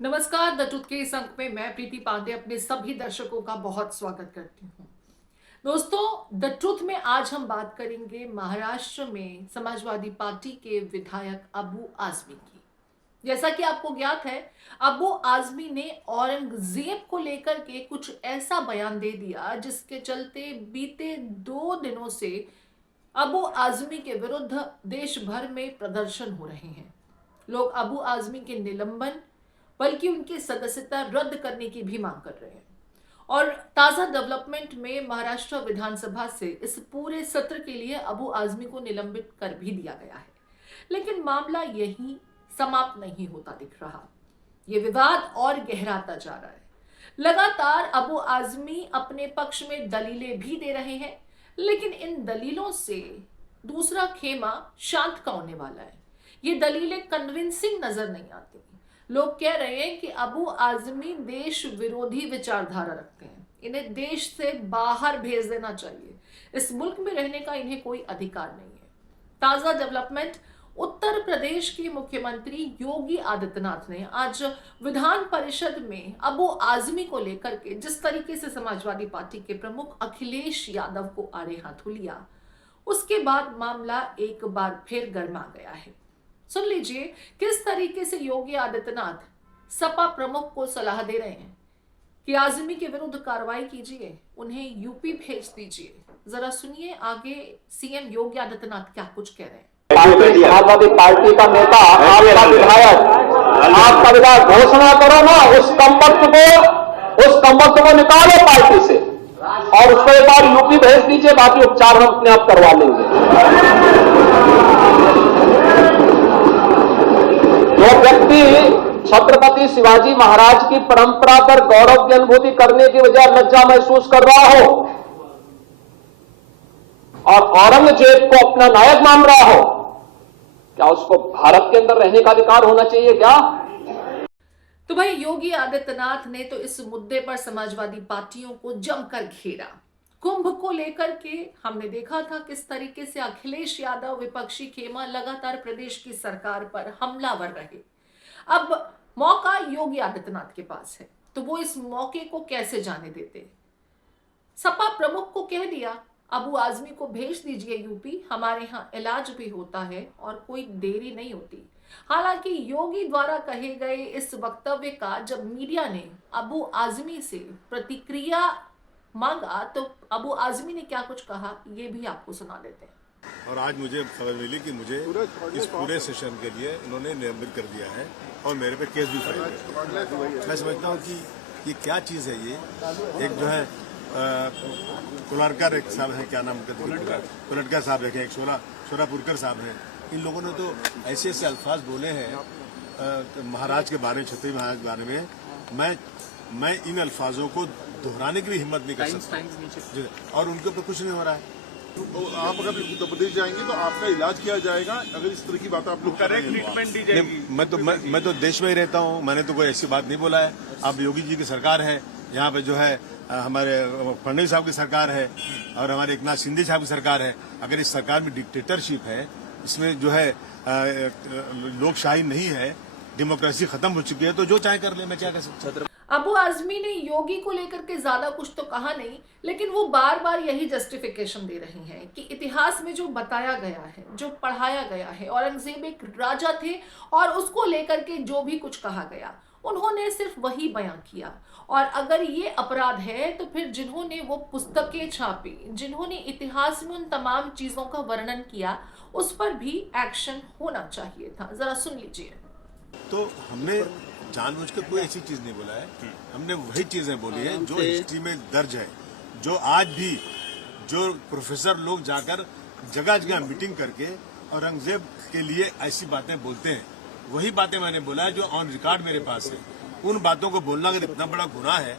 नमस्कार। The truth के इस अंक में मैं प्रीति पांडे अपने सभी दर्शकों का बहुत स्वागत करती हूँ। दोस्तों, द ट्रुथ में आज हम बात करेंगे महाराष्ट्र में समाजवादी पार्टी के विधायक अबू आजमी की। जैसा कि आपको ज्ञात है, अबू आजमी ने औरंगजेब को लेकर के कुछ ऐसा बयान दे दिया जिसके चलते बीते 2 दिनों से अबू आजमी के विरुद्ध देश भर में प्रदर्शन हो रहे हैं। लोग अबू आजमी के निलंबन बल्कि उनकी सदस्यता रद्द करने की भी मांग कर रहे हैं। और ताजा डेवलपमेंट में महाराष्ट्र विधानसभा से इस पूरे सत्र के लिए अबू आजमी को निलंबित कर भी दिया गया है। लेकिन मामला यहीं समाप्त नहीं होता दिख रहा। ये विवाद और गहराता जा रहा है। लगातार अबू आजमी अपने पक्ष में दलीलें भी दे रहे हैं, लेकिन इन दलीलों से दूसरा खेमा शांत का होने वाला है। ये दलीलें कन्विंसिंग नजर नहीं आती। लोग कह रहे हैं कि अबू आजमी देश विरोधी विचारधारा रखते हैं, इन्हें देश से बाहर भेज देना चाहिए। इस मुल्क में रहने का इन्हें कोई अधिकार नहीं है। ताजा डेवलपमेंट, उत्तर प्रदेश के मुख्यमंत्री योगी आदित्यनाथ ने आज विधान परिषद में अबू आजमी को लेकर के जिस तरीके से समाजवादी पार्टी के प्रमुख अखिलेश यादव को आड़े हाथों लिया, उसके बाद मामला एक बार फिर गर्मा गया है। सुन लीजिए किस तरीके से योगी आदित्यनाथ सपा प्रमुख को सलाह दे रहे हैं कि आजमी के विरुद्ध कार्रवाई कीजिए, उन्हें यूपी भेज दीजिए। जरा सुनिए आगे सीएम योगी आदित्यनाथ क्या कुछ कह रहे हैं। समाजवादी पार्टी का नेता, आपका विधायक घोषणा करो ना, उस कमबख्त को निकालो पार्टी से और उसको एक बार यूपी भेज दीजिए, बाकी उपचार हम अपने आप करवा लेंगे। जो व्यक्ति छत्रपति शिवाजी महाराज की परंपरा पर गौरव की अनुभूति करने की बजाय लज्जा महसूस कर रहा हो और औरंगजेब को अपना नायक मान रहा हो, क्या उसको भारत के अंदर रहने का अधिकार होना चाहिए क्या? तो भाई योगी आदित्यनाथ ने तो इस मुद्दे पर समाजवादी पार्टियों को जमकर घेरा। कुंभ को लेकर के हमने देखा था किस तरीके से अखिलेश यादव विपक्षी खेमा लगातार प्रदेश की सरकार पर हमलावर रहे। अब मौका योगी आदित्यनाथ के पास है, तो वो इस मौके को कैसे जाने देते। सपा प्रमुख को कह दिया अबू आजमी को भेज दीजिए यूपी, हमारे यहाँ इलाज भी होता है और कोई देरी नहीं होती। हालांकि योगी द्वारा कहे गए इस वक्तव्य का जब मीडिया ने अबू आजमी से प्रतिक्रिया मांगा तो अबू आजमी ने क्या कुछ कहा, ये भी आपको सुना देते हैं। और आज मुझे खबर मिली कि मुझे इस पूरे सेशन के लिए इन्होंने निलंबित कर दिया है और मेरे पे केस भी फाइल है। मैं समझता हूँ कि ये क्या चीज़ है। ये एक जो है कुलरकर एक साहब है, क्या नाम कुलटकर साहब है, एक शोरापुरकर साहब हैं। इन लोगों ने तो ऐसे ऐसे अल्फाज बोले हैं महाराज के बारे में, छत्रपति महाराज के बारे में। मैं इन अल्फाजों को दोहराने की भी हिम्मत नहीं कर सकता और उनके ऊपर कुछ नहीं हो रहा है। तो आप अगर उत्तर प्रदेश जाएंगे तो आपका इलाज किया जाएगा, अगर इस तरह की बात आप लोग करेक्ट ट्रीटमेंट दी जाएगी। मैं तो देश में ही रहता हूँ, मैंने तो कोई ऐसी बात नहीं बोला है। अब योगी जी की सरकार है, यहाँ पे जो है हमारे फडणवीस साहब की सरकार है और हमारे एकनाथ शिंदे साहब की सरकार है। अगर इस सरकार में डिक्टेटरशिप है, इसमें जो है लोकशाही नहीं है, डेमोक्रेसी खत्म हो चुकी है, तो जो चाहे कर ले, मैं क्या कर सकता। अबू आजमी ने योगी को लेकर के ज्यादा कुछ तो कहा नहीं, लेकिन वो बार बार यही जस्टिफिकेशन दे रही हैं कि इतिहास में जो बताया गया है, जो पढ़ाया गया है, औरंगजेब एक राजा थे और उसको लेकर के जो भी कुछ कहा गया उन्होंने सिर्फ वही बयान किया। और अगर ये अपराध है तो फिर जिन्होंने वो पुस्तकें छापी, जिन्होंने इतिहास में उन तमाम चीजों का वर्णन किया, उस पर भी एक्शन होना चाहिए था। जरा सुन लीजिए। तो हमने जानबूझकर कोई ऐसी चीज नहीं बोला है, हमने वही चीजें बोली है जो हिस्ट्री में दर्ज है, जो आज भी जो प्रोफेसर लोग जाकर जगह जगह मीटिंग करके औरंगजेब के लिए ऐसी बातें बोलते हैं, वही बातें मैंने बोला है जो ऑन रिकॉर्ड मेरे पास है। उन बातों को बोलना अगर इतना बड़ा गुनाह है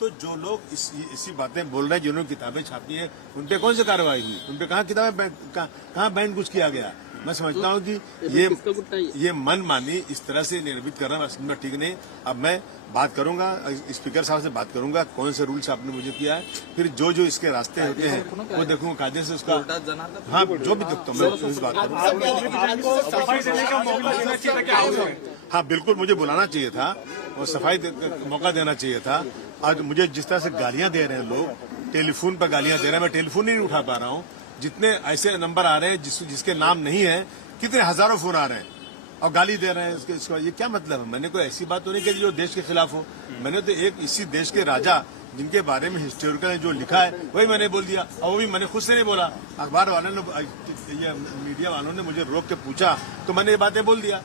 तो जो लोग इसी बातें बोल रहे हैं, जिन्होंने किताबें छापी है, उन पे कौन सी कार्रवाई हुई, उन पे कहाँ किताबें कहाँ बैन कुछ किया गया। मैं समझता हूँ कि ये मनमानी इस तरह से निरूपित करना समझना ठीक नहीं। अब मैं बात करूंगा, स्पीकर साहब से बात करूंगा, कौन से रूल्स आपने मुझे किया है, फिर जो जो इसके रास्ते होते हैं वो देखूंगा कायदे से उसका। हाँ, जो भी देखता हूँ मैं इस बात करूँगा। हाँ बिल्कुल, मुझे बुलाना चाहिए था और सफाई मौका देना चाहिए था। आज मुझे जिस तरह से गालियां दे रहे हैं लोग, टेलीफोन पर गालियां दे रहे हैं, मैं टेलीफोन ही नहीं उठा पा रहा हूँ। जितने ऐसे नंबर आ रहे हैं जिसके नाम नहीं है, कितने हजारों फोन आ रहे हैं और गाली दे रहे हैं। इसका ये क्या मतलब है? मैंने कोई ऐसी बात तो नहीं की जो देश के खिलाफ हो। मैंने तो एक इसी देश के राजा जिनके बारे में हिस्टोरिकल जो लिखा है वही मैंने बोल दिया, और वो भी मैंने खुद से नहीं बोला। अखबार वालों ने, ये मीडिया वालों ने मुझे रोक के पूछा तो मैंने ये बातें बोल दिया।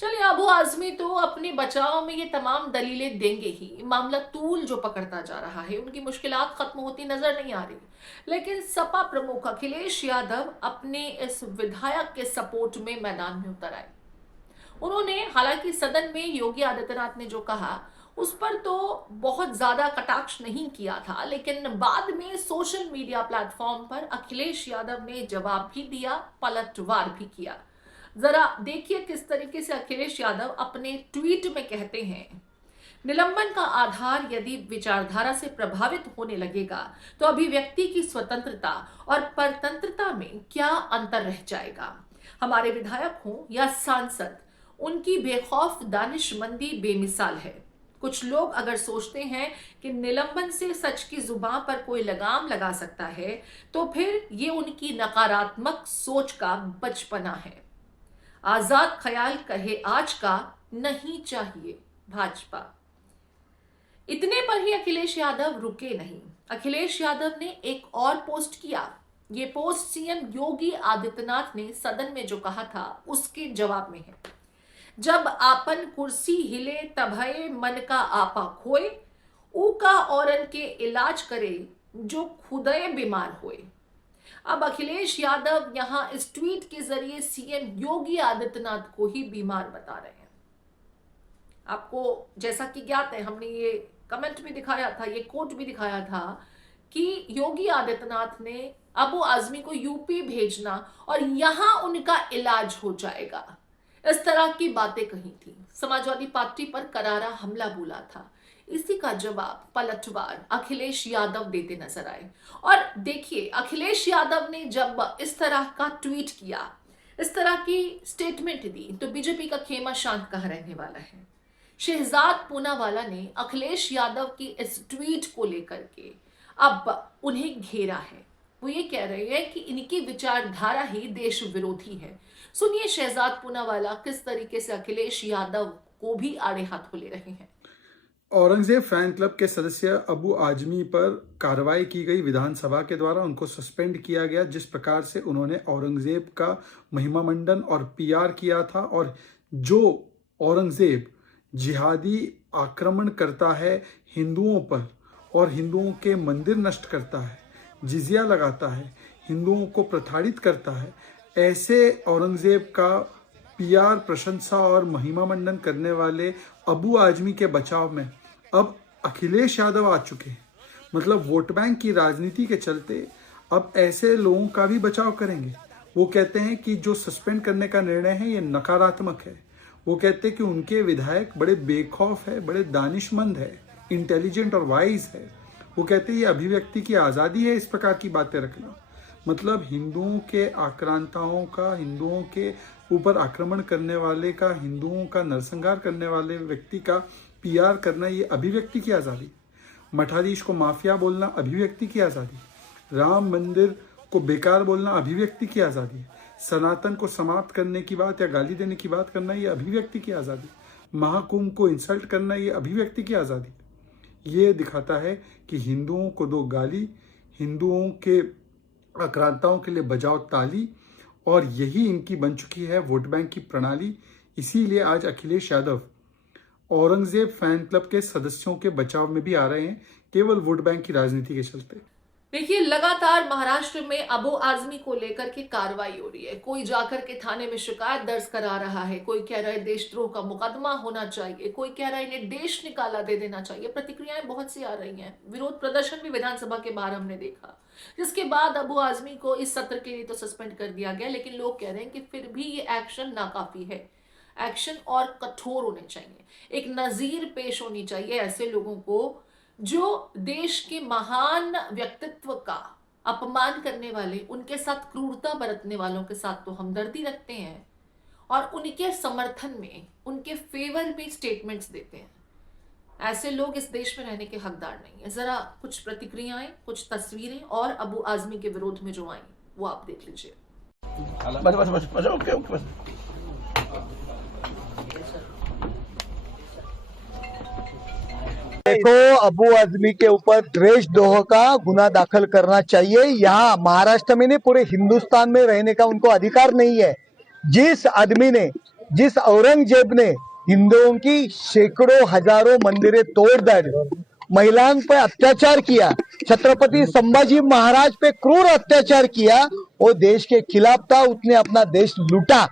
चलिए, अबू आजमी तो अपने बचाव में ये तमाम दलीलें देंगे ही। मामला तूल जो पकड़ता जा रहा है, उनकी मुश्किलात खत्म होती नजर नहीं आ रही। लेकिन सपा प्रमुख अखिलेश यादव अपने इस विधायक के सपोर्ट में मैदान में उतर आए। उन्होंने हालांकि सदन में योगी आदित्यनाथ ने जो कहा उस पर तो बहुत ज्यादा कटाक्ष नहीं किया था, लेकिन बाद में सोशल मीडिया प्लेटफॉर्म पर अखिलेश यादव ने जवाब भी दिया, पलटवार भी किया। जरा देखिए किस तरीके से अखिलेश यादव अपने ट्वीट में कहते हैं, निलंबन का आधार यदि विचारधारा से प्रभावित होने लगेगा तो अभिव्यक्ति की स्वतंत्रता और परतंत्रता में क्या अंतर रह जाएगा। हमारे विधायक हों या सांसद, उनकी बेखौफ दानिशमंदी बेमिसाल है। कुछ लोग अगर सोचते हैं कि निलंबन से सच की जुबान पर कोई लगाम लगा सकता है तो फिर ये उनकी नकारात्मक सोच का बचपना है। आजाद ख्याल कहे आज का नहीं चाहिए भाजपा। इतने पर ही अखिलेश यादव रुके नहीं। अखिलेश यादव ने एक और पोस्ट किया। ये पोस्ट सीएम योगी आदित्यनाथ ने सदन में जो कहा था उसके जवाब में है। जब आपन कुर्सी हिले तभये मन का आपा खोए, ऊ का औरन के इलाज करे जो खुदे बीमार होए। अब अखिलेश यादव यहां इस ट्वीट के जरिए सीएम योगी आदित्यनाथ को ही बीमार बता रहे हैं। आपको जैसा कि ज्ञात है, हमने ये कमेंट भी दिखाया था, ये कोट भी दिखाया था कि योगी आदित्यनाथ ने अबू आजमी को यूपी भेजना और यहां उनका इलाज हो जाएगा, इस तरह की बातें कही थी। समाजवादी पार्टी पर करारा हमला बोला था। इसी का जवाब पलटवार अखिलेश यादव देते नजर आए। और देखिए, अखिलेश यादव ने जब इस तरह का ट्वीट किया, इस तरह की स्टेटमेंट दी, तो बीजेपी का खेमा शांत कहाँ रहने वाला है। शहजाद पूनावाला ने अखिलेश यादव की इस ट्वीट को लेकर के अब उन्हें घेरा है। वो ये कह रहे हैं कि इनकी विचारधारा ही देश विरोधी है। सुनिए शहजाद पूनावाला किस तरीके से अखिलेश यादव को भी आड़े हाथों ले रहे हैं। औरंगजेब फैन क्लब के सदस्य अबू आजमी पर कार्रवाई की गई। विधानसभा के द्वारा उनको सस्पेंड किया गया। जिस प्रकार से उन्होंने औरंगजेब का महिमा मंडन और पीआर किया था, और जो औरंगजेब जिहादी आक्रमण करता है हिंदुओं पर और हिंदुओं के मंदिर नष्ट करता है, जिजिया लगाता है, हिंदुओं को प्रताड़ित करता है, ऐसे औरंगजेब का पीआर, प्रशंसा और महिमा मंडन करने वाले अबू आजमी के बचाव में अब अखिलेश यादव आ चुके हैं। मतलब वोट बैंक की राजनीति के चलते अब ऐसे लोगों का भी बचाव करेंगे। वो कहते हैं कि जो सस्पेंड करने का निर्णय है ये नकारात्मक है। वो कहते हैं कि उनके विधायक बड़े बेखौफ है, बड़े दानिशमंद है, इंटेलिजेंट और वाइज है। वो कहते हैं ये अभिव्यक्ति की आज़ादी है इस प्रकार की बातें रखना। मतलब हिंदुओं के आक्रांताओं का, हिंदुओं के ऊपर आक्रमण करने वाले का, हिंदुओं का नरसंहार करने वाले व्यक्ति का पीआर करना ये अभिव्यक्ति की आज़ादी। मठाधीश को माफिया बोलना अभिव्यक्ति की आज़ादी। राम मंदिर को बेकार बोलना अभिव्यक्ति की आज़ादी। सनातन को समाप्त करने की बात या गाली देने की बात करना ये अभिव्यक्ति की आज़ादी। महाकुंभ को इंसल्ट करना ये अभिव्यक्ति की आज़ादी। ये दिखाता है कि हिंदुओं को दो गाली, हिंदुओं के आक्रांताओं के लिए बजाओ ताली, और यही इनकी बन चुकी है वोट बैंक की प्रणाली। इसीलिए आज अखिलेश यादव औरंगजेब फैन क्लब के सदस्यों के बचाव में भी आ रहे हैं, केवल वोट बैंक की राजनीति के चलते। देखिए, लगातार महाराष्ट्र में अबू आजमी को लेकर के कार्रवाई हो रही है। कोई जाकर के थाने में शिकायत दर्ज करा रहा है, कोई कह रहा है देशद्रोह का मुकदमा होना चाहिए, कोई कह रहा है इन्हें देश निकाला दे देना चाहिए। प्रतिक्रियाएं बहुत सी आ रही हैं। विरोध प्रदर्शन भी विधानसभा के बाहर हमने देखा, जिसके बाद अबू आजमी को इस सत्र के लिए तो सस्पेंड कर दिया गया, लेकिन लोग कह रहे हैं कि फिर भी ये एक्शन नाकाफी है। एक्शन और कठोर होने चाहिए, एक नजीर पेश होनी चाहिए ऐसे लोगों को जो देश के महान व्यक्तित्व का अपमान करने वाले, उनके साथ क्रूरता बरतने वालों के साथ तो हमदर्दी रखते हैं और उनके समर्थन में, उनके फेवर में स्टेटमेंट्स देते हैं। ऐसे लोग इस देश में रहने के हकदार नहीं है। जरा कुछ प्रतिक्रियाएं, कुछ तस्वीरें और अबू आजमी के विरोध में जो आई वो आप देख लीजिए। बस ओके। देखो, अबू आजमी के ऊपर देशद्रोह का गुना दाखिल करना चाहिए। यहाँ महाराष्ट्र में नहीं, पूरे हिंदुस्तान में रहने का उनको अधिकार नहीं है। जिस आदमी ने, जिस औरंगजेब ने हिंदुओं की सैकड़ों हजारों मंदिरें तोड़ डाली, महिलाओं पे अत्याचार किया, छत्रपति संभाजी महाराज पे क्रूर अत्याचार किया, वो देश के खिलाफ था, उसने अपना देश लूटा।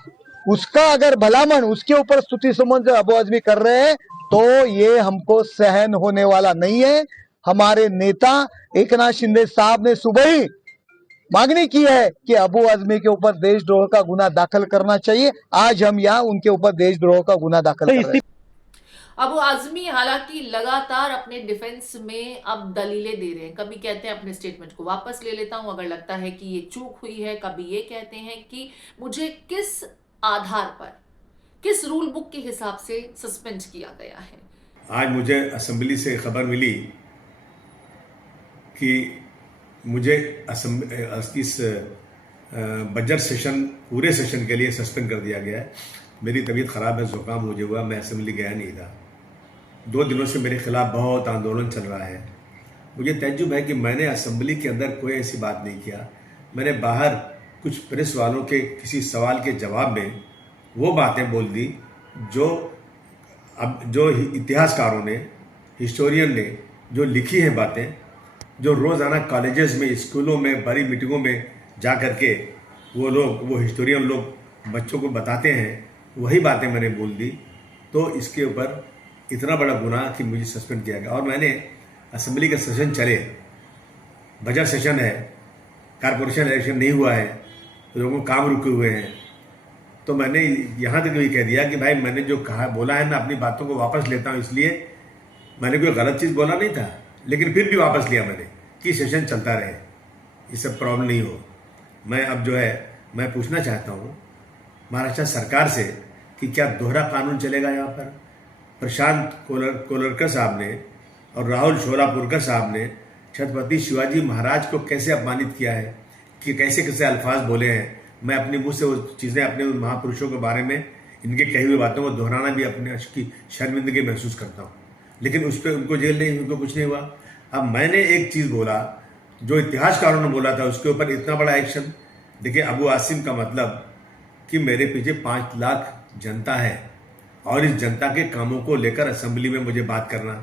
उसका अगर भलामण, उसके ऊपर स्तुति सुमन जो अबू आजमी कर रहे हैं, तो ये हमको सहन होने वाला नहीं है। हमारे नेता एकनाथ शिंदे साहब ने सुबह ही मांगनी की है कि अबू आजमी के ऊपर देशद्रोह का गुना दाखिल करना चाहिए। आज हम यहाँ उनके ऊपर देशद्रोह का गुना दाखिल कर रहे हैं। अबू आजमी हालांकि लगातार अपने डिफेंस में अब दलीलें दे रहे हैं। कभी कहते हैं अपने स्टेटमेंट को वापस ले लेता हूं अगर लगता है कि ये चूक हुई है, कभी ये कहते हैं कि मुझे किस आधार पर, किस रूल बुक के हिसाब से सस्पेंड किया गया है। आज मुझे असेंबली से खबर मिली कि मुझे इस बजट सेशन, पूरे सेशन के लिए सस्पेंड कर दिया गया है। मेरी तबीयत ख़राब है, जुकाम मुझे हुआ, मैं असेंबली गया नहीं था। 2 दिनों से मेरे खिलाफ बहुत आंदोलन चल रहा है। मुझे तज्जुब है कि मैंने असेंबली के अंदर कोई ऐसी बात नहीं किया। मैंने बाहर कुछ प्रेस वालों के किसी सवाल के जवाब में वो बातें बोल दी जो इतिहासकारों ने, हिस्टोरियन ने जो लिखी हैं बातें, जो रोज़ाना कॉलेजेस में, स्कूलों में, बड़ी मीटिंगों में जा कर के वो हिस्टोरियन लोग बच्चों को बताते हैं, वही बातें मैंने बोल दी। तो इसके ऊपर इतना बड़ा गुनाह कि मुझे सस्पेंड किया गया। और मैंने असेंबली का सेशन चले, बजट सेशन है, कारपोरेशन इलेक्शन नहीं हुआ है, लोगों काम रुके हुए हैं, तो मैंने यहाँ तक भी कह दिया कि भाई मैंने जो कहा बोला है मैं अपनी बातों को वापस लेता हूँ। इसलिए मैंने कोई गलत चीज़ बोला नहीं था, लेकिन फिर भी वापस लिया मैंने कि सेशन चलता रहे, ये सब प्रॉब्लम नहीं हो। मैं अब जो है मैं पूछना चाहता हूँ महाराष्ट्र सरकार से कि क्या दोहरा कानून चलेगा यहाँ पर। प्रशांत कोलरकर साहब ने और राहुल शोलापुरकर साहब ने छत्रपति शिवाजी महाराज को कैसे अपमानित किया है, कि कैसे कैसे अल्फाज बोले हैं। मैं अपने मुंह से वो चीज़ें, अपने महापुरुषों के बारे में इनके कही हुई बातों को दोहराना भी अपने की शर्मिंदगी महसूस करता हूँ, लेकिन उस पर उनको जेल नहीं, उनको कुछ नहीं हुआ। अब मैंने एक चीज़ बोला जो इतिहासकारों ने बोला था, उसके ऊपर इतना बड़ा एक्शन। देखिए, अबू आसिम का मतलब कि मेरे पीछे 5 लाख जनता है और इस जनता के कामों को लेकर असेंबली में मुझे बात करना,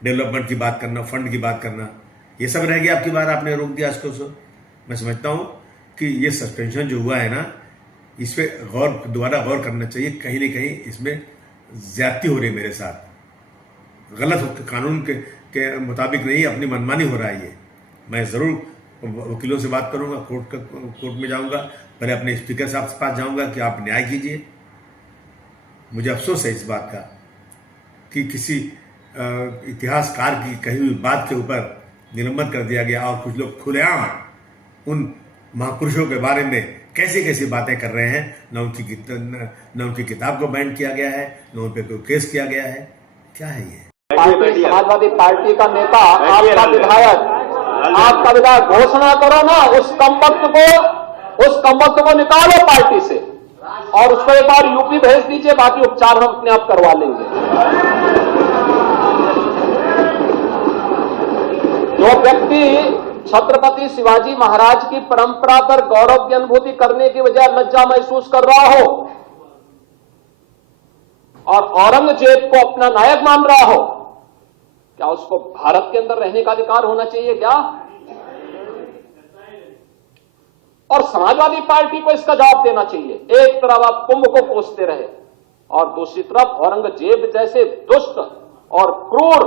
डेवलपमेंट की बात करना, फंड की बात करना, ये सब रह गया। आपकी बार आपने रोक दिया इसको। मैं समझता हूँ कि ये सस्पेंशन जो हुआ है ना, इस पर दोबारा गौर करना चाहिए। कहीं ना कहीं इसमें ज्यादती हो रही है मेरे साथ, गलत कानून के मुताबिक नहीं, अपनी मनमानी हो रहा है ये। मैं ज़रूर वकीलों से बात करूंगा, कोर्ट में जाऊंगा, पहले अपने स्पीकर साहब के पास जाऊंगा कि आप न्याय कीजिए। मुझे अफसोस है इस बात का कि किसी इतिहासकार की कही हुई बात के ऊपर निलंबन कर दिया गया और कुछ लोग खुलेआम उन महापुरुषों के बारे में कैसी कैसी बातें कर रहे हैं। न उनकी किताब को बैन किया गया है, न उन पर कोई केस किया गया है। क्या है ये? समाजवादी पार्टी का नेता, आपका विधायक घोषणा करो ना, उस कमबख्त को निकालो पार्टी से और उसको एक बार यूपी भेज दीजिए, बाकी उपचार हम अपने आप करवा लेंगे। जो व्यक्ति छत्रपति शिवाजी महाराज की परंपरा पर गौरव की अनुभूति करने की बजाय लज्जा महसूस कर रहा हो और औरंगजेब को अपना नायक मान रहा हो, क्या उसको भारत के अंदर रहने का अधिकार होना चाहिए? क्या और समाजवादी पार्टी को इसका जवाब देना चाहिए। एक तरफ आप कुंभ को कोसते रहे और दूसरी तरफ औरंगजेब जैसे दुष्ट और क्रूर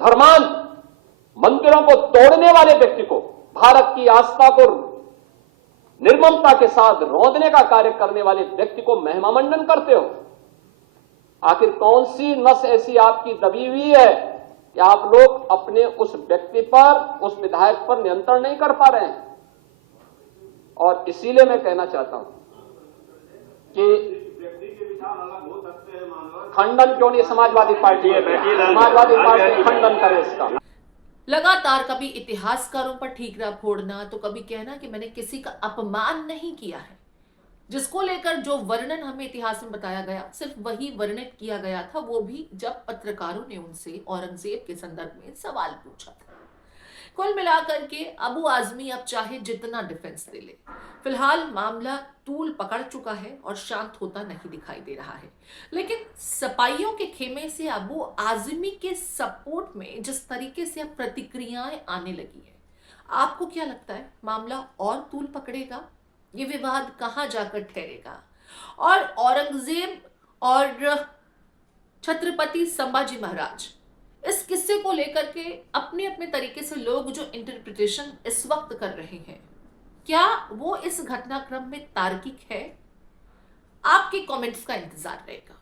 धर्मांध मंदिरों को तोड़ने वाले व्यक्ति को, भारत की आस्था को निर्ममता के साथ रौंदने का कार्य करने वाले व्यक्ति को महिमा मंडन करते हो। आखिर कौन सी नस ऐसी आपकी दबी हुई है कि आप लोग अपने उस व्यक्ति पर, उस विधायक पर नियंत्रण नहीं कर पा रहे हैं? और इसीलिए मैं कहना चाहता हूं कि खंडन क्यों नहीं समाजवादी पार्टी खंडन करे इसका। लगातार कभी इतिहासकारों पर ठीकरा फोड़ना तो कभी कहना कि मैंने किसी का अपमान नहीं किया है। जिसको लेकर जो वर्णन हमें इतिहास में बताया गया सिर्फ वही वर्णित किया गया था, वो भी जब पत्रकारों ने उनसे औरंगजेब के संदर्भ में सवाल पूछा था। कुल मिलाकर के अबू आजमी अब चाहे जितना डिफेंस दे ले, फिलहाल मामला तूल पकड़ चुका है और शांत होता नहीं दिखाई दे रहा है। लेकिन सपाइयों के खेमे से अबू आजमी के सपोर्ट में जिस तरीके से अब प्रतिक्रियाएं आने लगी है, आपको क्या लगता है मामला और तूल पकड़ेगा? ये विवाद कहां जाकर ठहरेगा? और औरंगजेब और छत्रपति संभाजी महाराज, इस किस्से को लेकर के अपने अपने तरीके से लोग जो इंटरप्रिटेशन इस वक्त कर रहे हैं, क्या वो इस घटनाक्रम में तार्किक है? आपके कमेंट्स का इंतजार रहेगा।